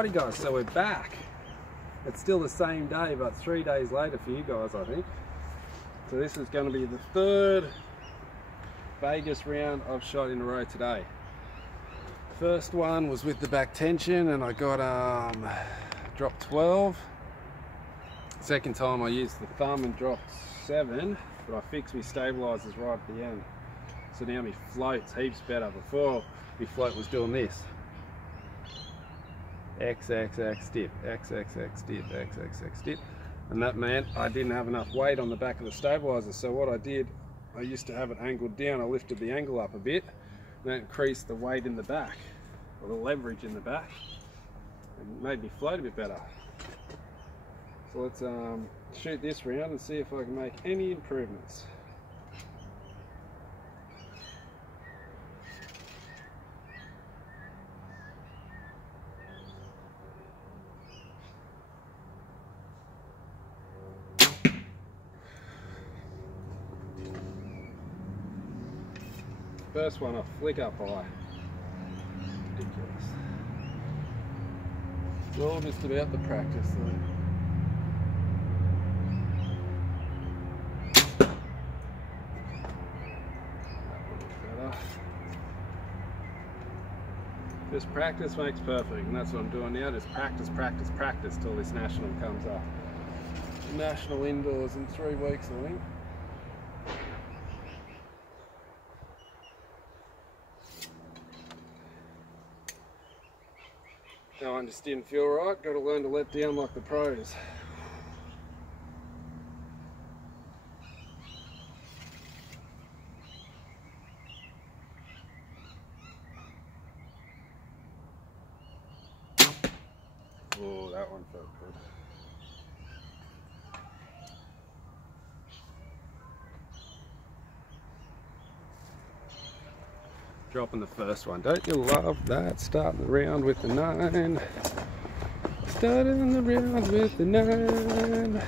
Alrighty guys, so we're back. It's still the same day, but 3 days later for you guys, I think. So this is going to be the third Vegas round I've shot in a row today. First one was with the back tension and I got dropped 12. Second time I used the thumb and dropped 7, but I fixed my stabilizers right at the end. So now my float's heaps better. Before, my float was doing this. X, X, X, dip, X, X, X, dip, X, X, X, dip. And that meant I didn't have enough weight on the back of the stabilizer. So what I did, I used to have it angled down. I lifted the angle up a bit, and that increased the weight in the back, or the leverage in the back, and made me float a bit better. So let's shoot this round and see if I can make any improvements. First one, I flick up high. Ridiculous. It's all just about the practice though. Just practice makes perfect, and that's what I'm doing now. Just practice, practice, practice till this national comes up. National indoors in 3 weeks, I think. That one just didn't feel right. Got to learn to let down like the pros. Oh, that one felt good. Dropping the first one. Don't you love that? Starting the round with the 9. Starting the round with the 9.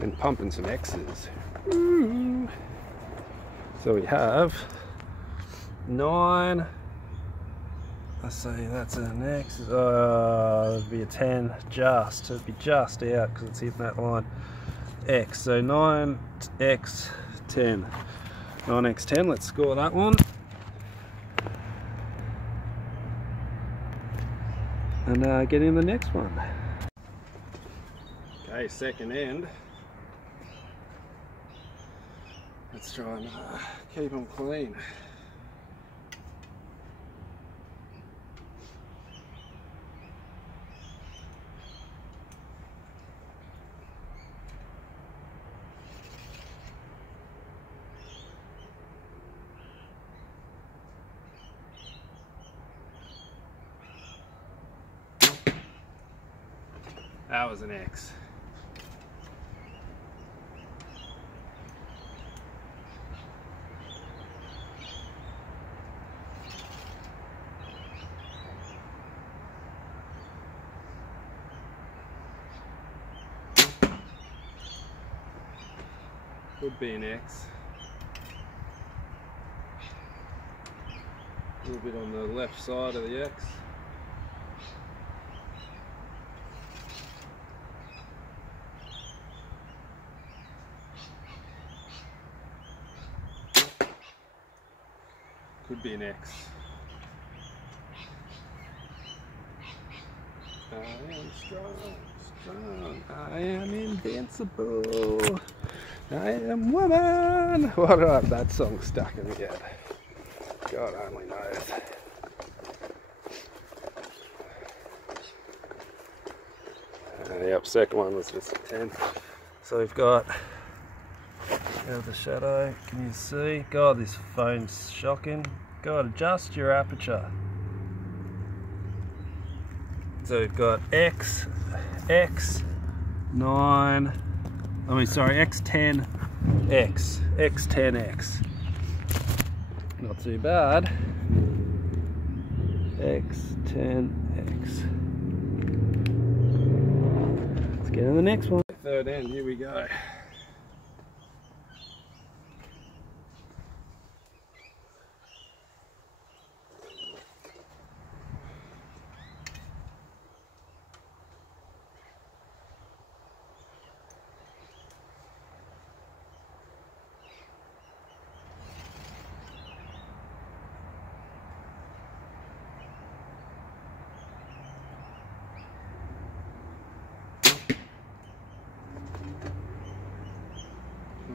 And pumping some X's. Ooh. So we have 9. Let's see, that's an X. It'd be a 10 just. It'd be just out because it's hitting that line. X. So 9X 10. 9x10, let's score that one. And get in the next one. Okay, second end. Let's try and keep them clean. That was an X. Could be an X. A little bit on the left side of the X. Could be an X. I am strong, strong. I am invincible. I am woman. What up? That song stuck in my head. God only knows. Yep, second one was just a 10. So we've got out of the shadow, can you see? God, this phone's shocking. God, adjust your aperture. So we've got X, X9, X10, X, X10X. Not too bad. X10X. Let's get in the next one. Third end, here we go.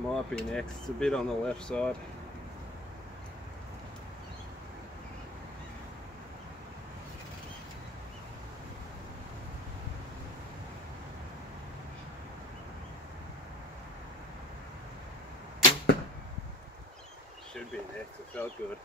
might be an X, it's a bit on the left side. Should be an X, it felt good.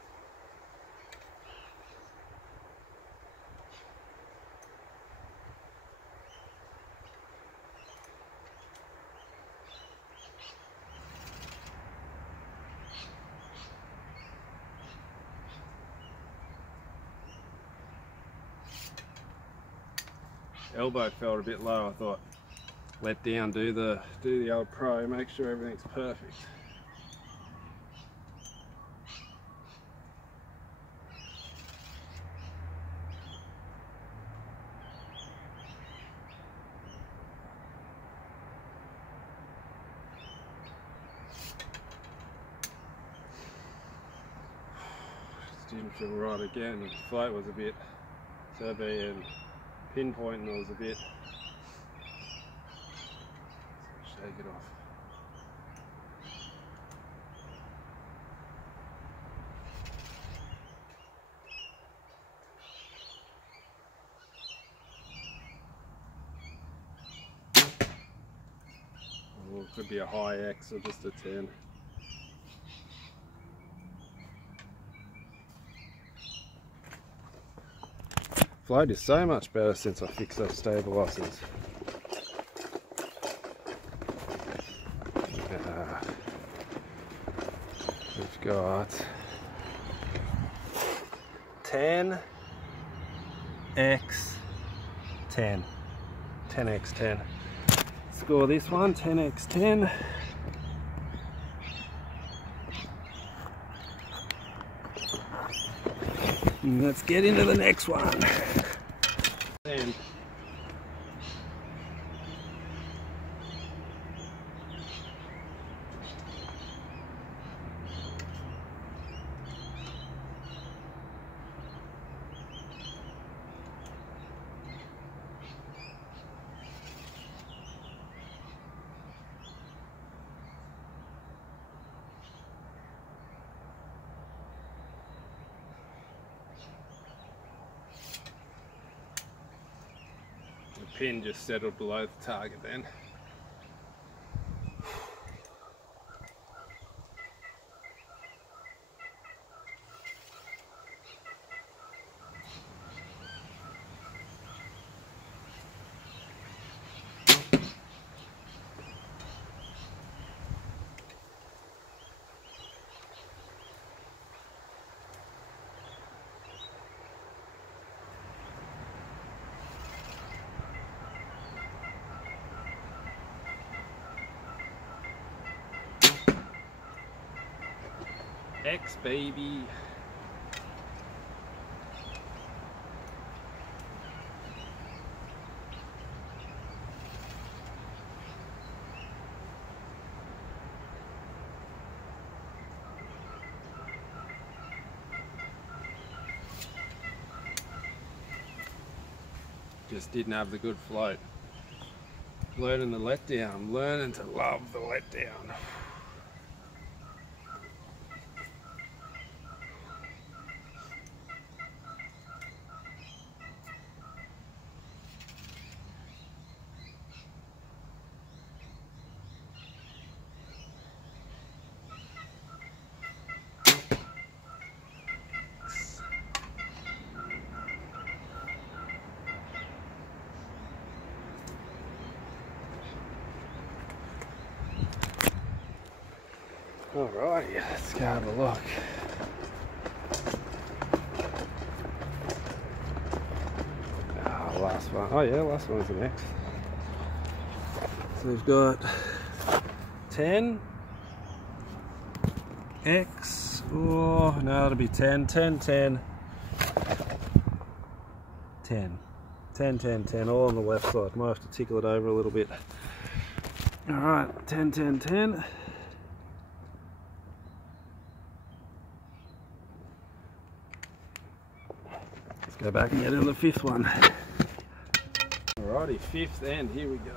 Elbow felt a bit low. I thought, let down, do the old pro, make sure everything's perfect. Just didn't feel right again. The float was a bit turby and pinpointing was a bit. Shake it off. Or it could be a high X or just a 10. Float is so much better since I fixed up stabilisers. We've got 10 x 10. 10x10. Score this one, 10x10. And let's get into the next one. And the pin just settled below the target then. X baby. Just didn't have the good float. Learning the letdown. I'm learning to love the letdown. Alrighty, let's go have a look. Last one. Oh yeah, last one's an X. So we've got 10 X. Oh no, that'll be 10, 10, 10, 10, 10, 10, 10, all on the left side. Might have to tickle it over a little bit. Alright, 10, 10, 10. Go back and get in the fifth one. Alrighty, fifth end, here we go.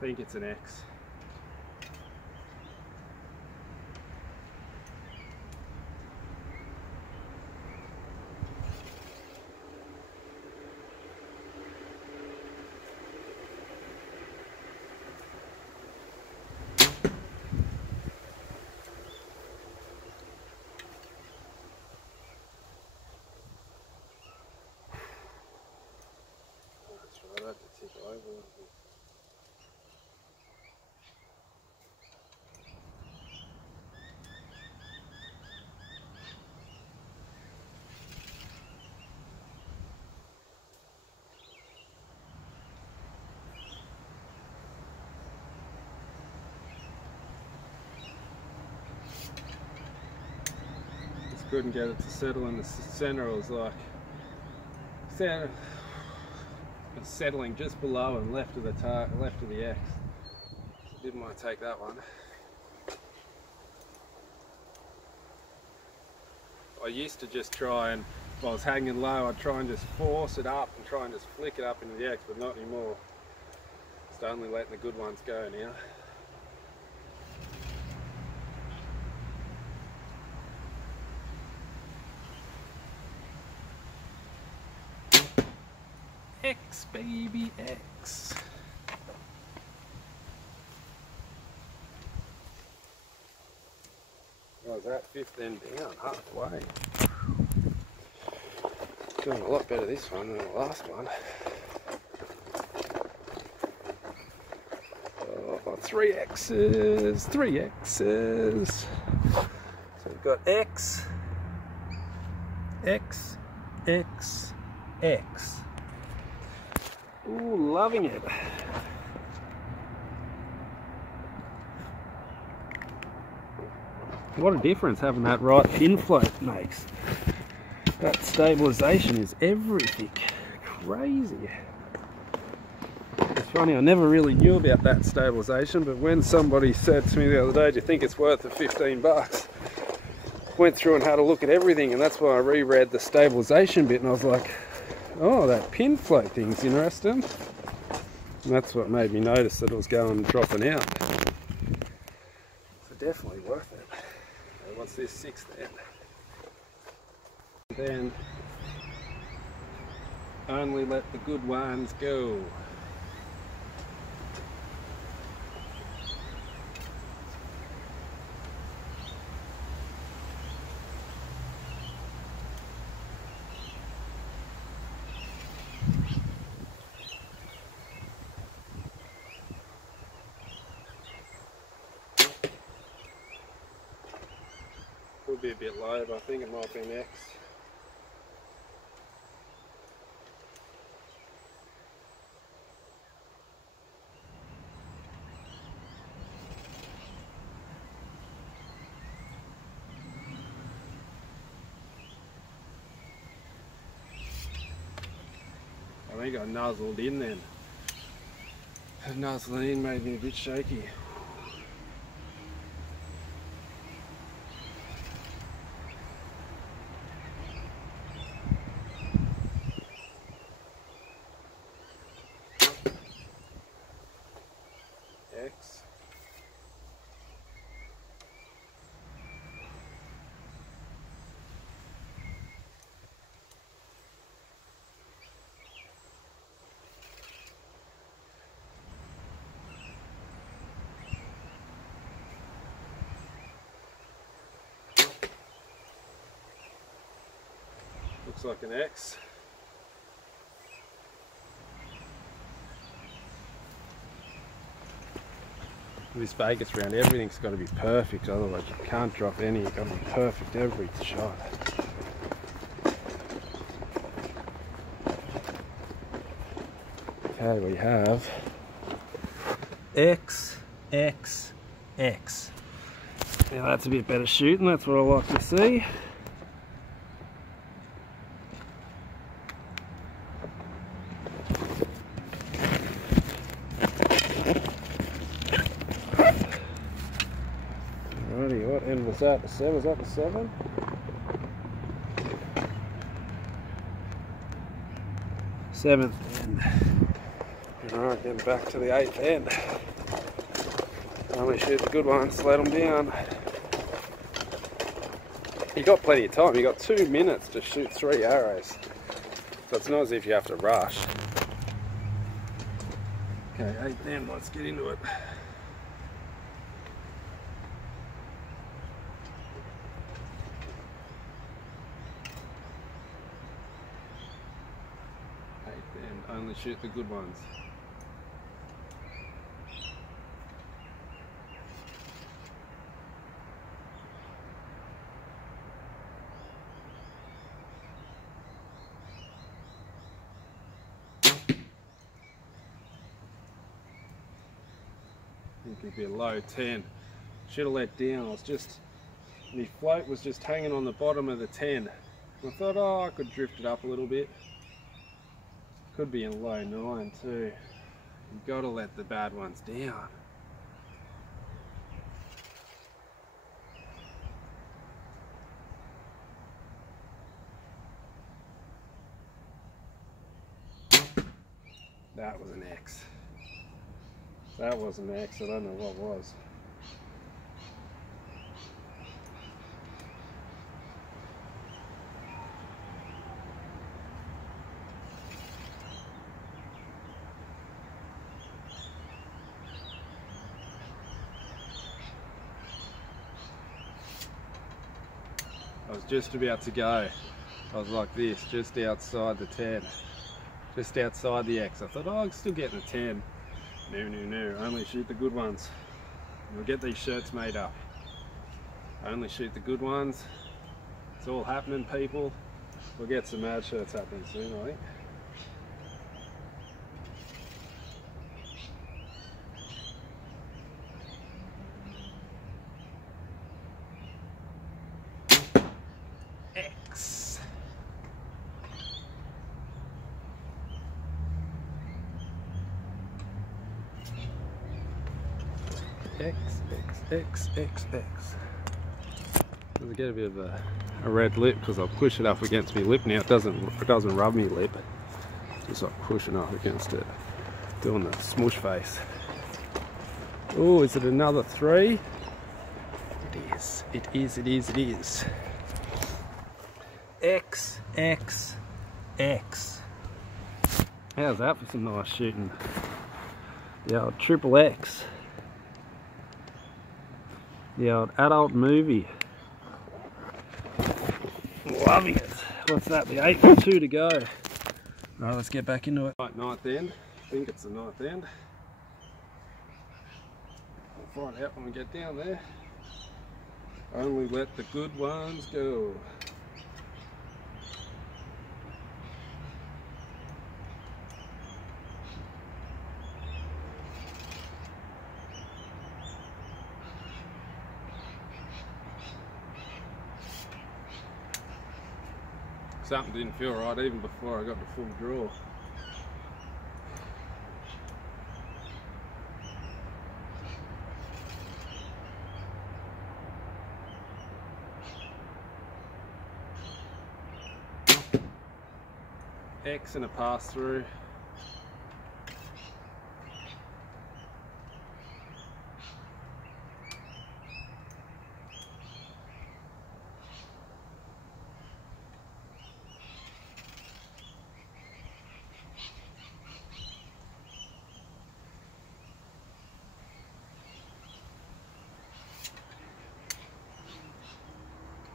think it's an X. That's right, I had to tip over a little bit. Couldn't get it to settle in the center. It was like settling just below and left of the left of the X. Didn't want to take that one. I used to just try and, if I was hanging low, I'd try and just force it up and try and just flick it up into the X, but not anymore. Just only letting the good ones go now. X, baby, X. What was that? 5th end down, halfway. Doing a lot better this one than the last one. Oh, 3 X's, 3 X's. So we've got X, X, X, X. Ooh, loving it. What a difference having that right pin float makes. That stabilisation is everything. Crazy. It's funny, I never really knew about that stabilisation, but when somebody said to me the other day, do you think it's worth the 15 bucks? Went through and had a look at everything, and that's when I reread the stabilisation bit, and I was like, oh, that pin float thing's interesting. And that's what made me notice that it was going and dropping out. So definitely worth it. So what's this, 6th end? Then only let the good ones go. Could be a bit low, but I think it might be an X. I think I nuzzled in then. Nuzzling in made me a bit shaky. X. Looks like an X. This Vegas round, everything's got to be perfect, otherwise you can't drop any. You've got to be perfect every shot. Okay, we have X, X, X. Now that's a bit better shooting, that's what I like to see. What end was that? The 7? Was that the 7? Seventh end. Alright, getting back to the 8th end. Only shoot the good ones, let them down. You got plenty of time, you got 2 minutes to shoot 3 arrows. So it's not as if you have to rush. Okay, 8 down, let's get into it. Only shoot the good ones. I think it'd be a low 10. Should have let down. I was just, my float was just hanging on the bottom of the 10. I thought, oh, I could drift it up a little bit. Could be in low 9 too. You've got to let the bad ones down. That was an X. That was an X, I don't know what was. I was just about to go. I was like this, just outside the 10. Just outside the X. I thought, oh, I'm still getting a 10. No, only shoot the good ones. We'll get these shirts made up. Only shoot the good ones. It's all happening, people. We'll get some mad shirts happening soon, I think. X. X. Does it get a bit of a red lip because I push it up against my lip now? It doesn't rub me lip. Just like pushing up against it, doing the smush face. Oh, is it another 3? It is. X. How's that for some nice shooting? The old triple X. The old adult movie. Loving it. What's that? The 8 and 2 to go. Alright, let's get back into it. Right, 9th end. I think it's the 9th end. We'll find out when we get down there. Only let the good ones go. Something didn't feel right even before I got the full draw. X and a pass through.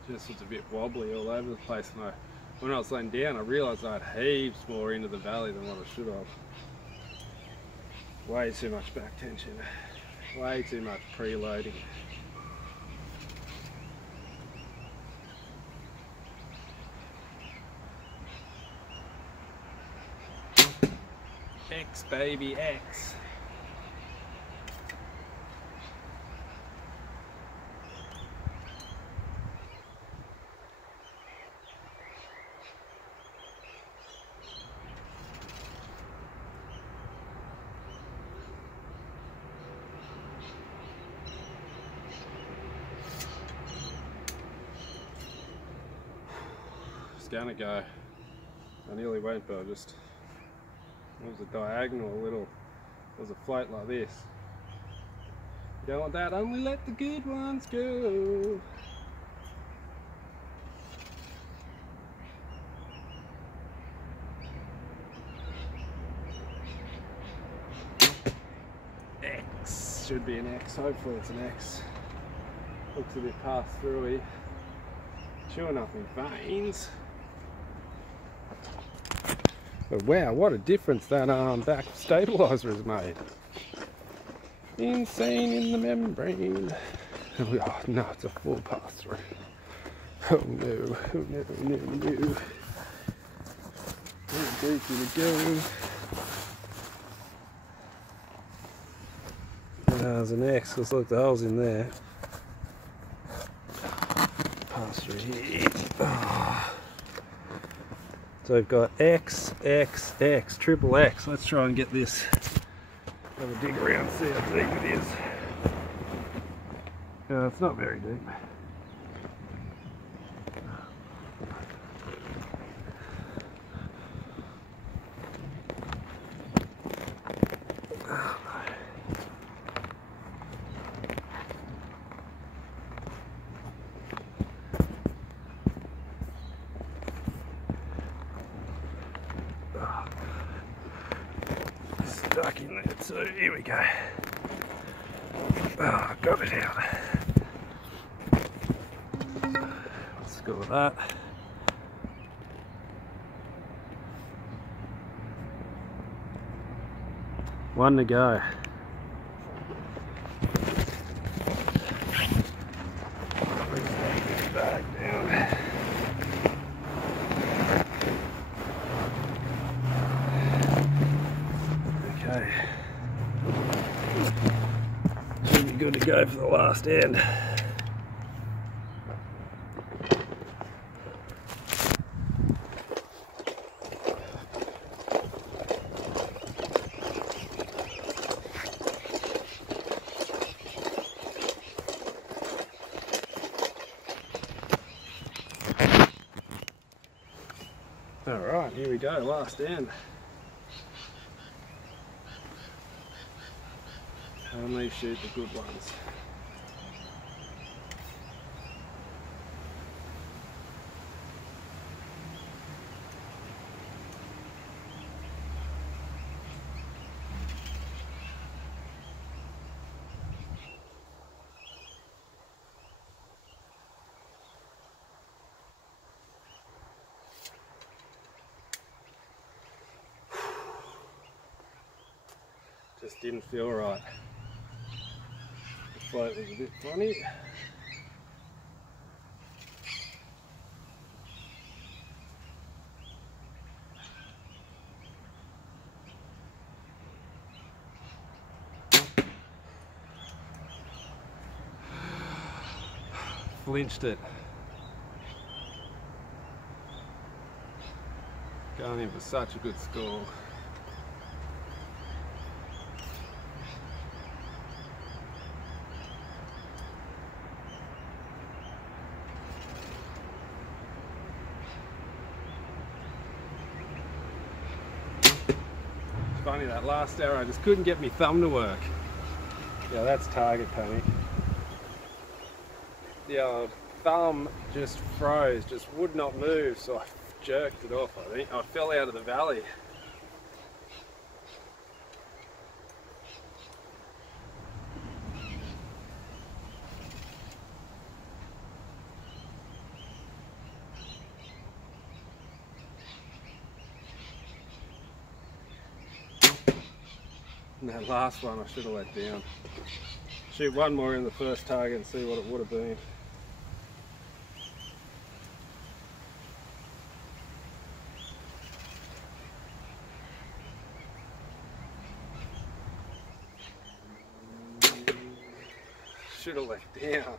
Just was a bit wobbly all over the place, and when I was laying down I realised I had heaps more into the valley than what I should have. Way too much back tension, way too much preloading. X baby X. Gonna go. I nearly went, but it was a diagonal little, there was a float like this. Don't want that, only let the good ones go. X, should be an X, hopefully it's an X. Looks a bit passed through-y. Chewing up my veins. But wow, what a difference that back stabiliser has made. Insane in the membrane. Oh no, it's a full pass through. Oh no, oh no, no, no. How deep can we go? There's an X, because look, the hole's in there. Pass through here. Oh. So we've got X, X, X, triple X. Let's try and get this. Have a dig around, see how deep it is. It's not very deep. Stuck in there too. Here we go. Oh, got it out. Let's go with that. One to go. Back down. Okay. Should be good to go for the last end. Alright, here we go, last end. Only shoot the good ones. Just didn't feel right. The float was a bit funny. Flinched it. Going in for such a good score. Funny, that last arrow, I just couldn't get my thumb to work. Yeah, that's target panic. The thumb just froze, just would not move, so I jerked it off, I think. I fell out of the valley. And that last one I should have let down. Shoot one more in the first target and see what it would have been. Should have let down.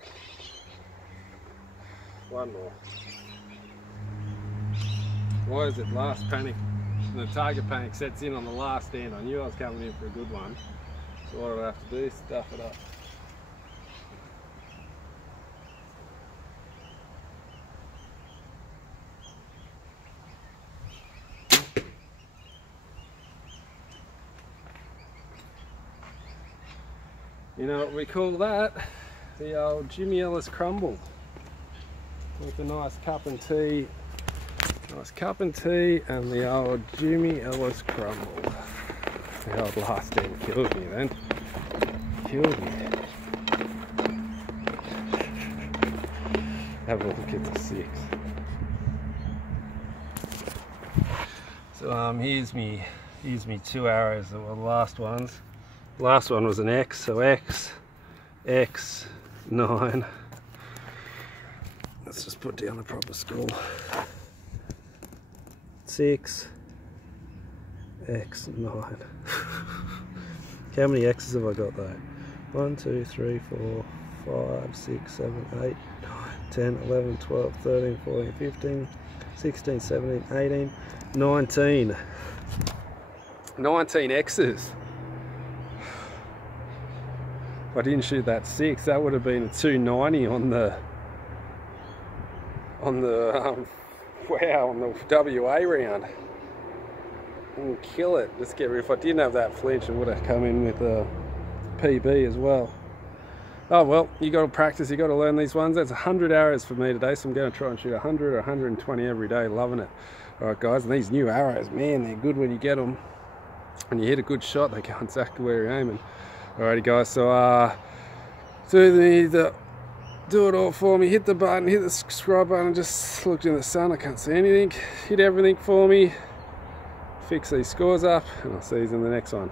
One more. Why is it last panic? And the target panic sets in on the last end. I knew I was coming in for a good one. So what do I have to do? Stuff it up. You know what we call that? The old Jimi Ellis crumble. With a nice cup and tea. Nice cup and tea and the old Jimi Ellis crumble. The old last end killed me then. Killed me. Have a look at the 6. So here's me 2 arrows that were the last ones. The last one was an X, so X, 9. Let's just put down the proper score. 6, X, 9. How many X's have I got though? 1, 2, 3, 4, 5, 6, 7, 8, 9, 10, 11, 12, 13, 14, 15, 16, 17, 18, 19. 19 X's. If I didn't shoot that 6, that would have been a 290 on the wow, on the WA round. And kill it. Just get rid. If I didn't have that flinch, it would have come in with a PB as well. Oh well, you got to practice. You got to learn these ones. That's 100 arrows for me today, so I'm going to try and shoot 100 or 120 every day. Loving it. All right, guys. And these new arrows, man, they're good when you get them. When you hit a good shot, they go exactly where you're aiming. Alrighty, guys. So do it all for me. Hit the button, hit the subscribe button. Just looked in the sun, I can't see anything. Hit everything for me. Fix these scores up, and I'll see you in the next one.